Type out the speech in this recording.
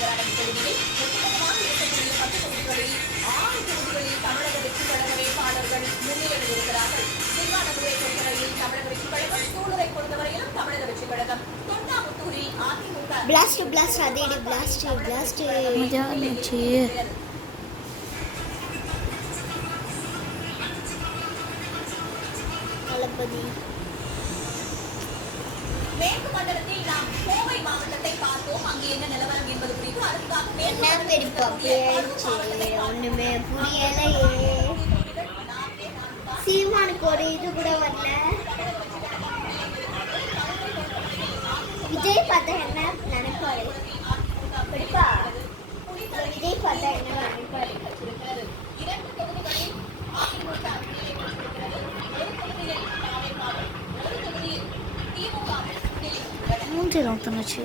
தலைநகரான தொகுதியில் மொத்தமாக இருக்கக்கூடிய 10 தொகுதிகளில் 6 தொகுதிகளில் தமிழக வெற்றி கழக வேட்பாளர்கள் முன்னிலையில் இருக்கிறார்கள். திருவானூரை பொறுத்தவரையில் தமிழக வெற்றி கழகம், சூலூரை பொறுத்தவரையிலும் தமிழக வெற்றி கழகம், தொண்டாமுத்தூரில் அதிமுக பிளாஸ்ட் அதேடி பிளாஸ்ட் மஜா இருந்துச்சு. தளபதி. மேற்கு மண்டலத்தில் நாம் கோவை மாவட்டத்தை பார்த்தோம். அங்கு என்ன நிலவரம் என்பது குறித்து அடுத்ததாக என்ன பெரியப்பா பேச்சு ஒண்ணுமே புரியலையே. சீமானுக்கு ஒரு இது கூட வரல. விஜய் பார்த்தா என்ன நினைப்பாரு? பெரியப்பா விஜய் பார்த்தா என்ன நினைப்பாரு? இரண்டு தொகுதிகளில் அதிமுக ஒரு தொகுதியில் ஒரு தொகுதியில் திமுக மூஞ்சிரம் தங்கச்சி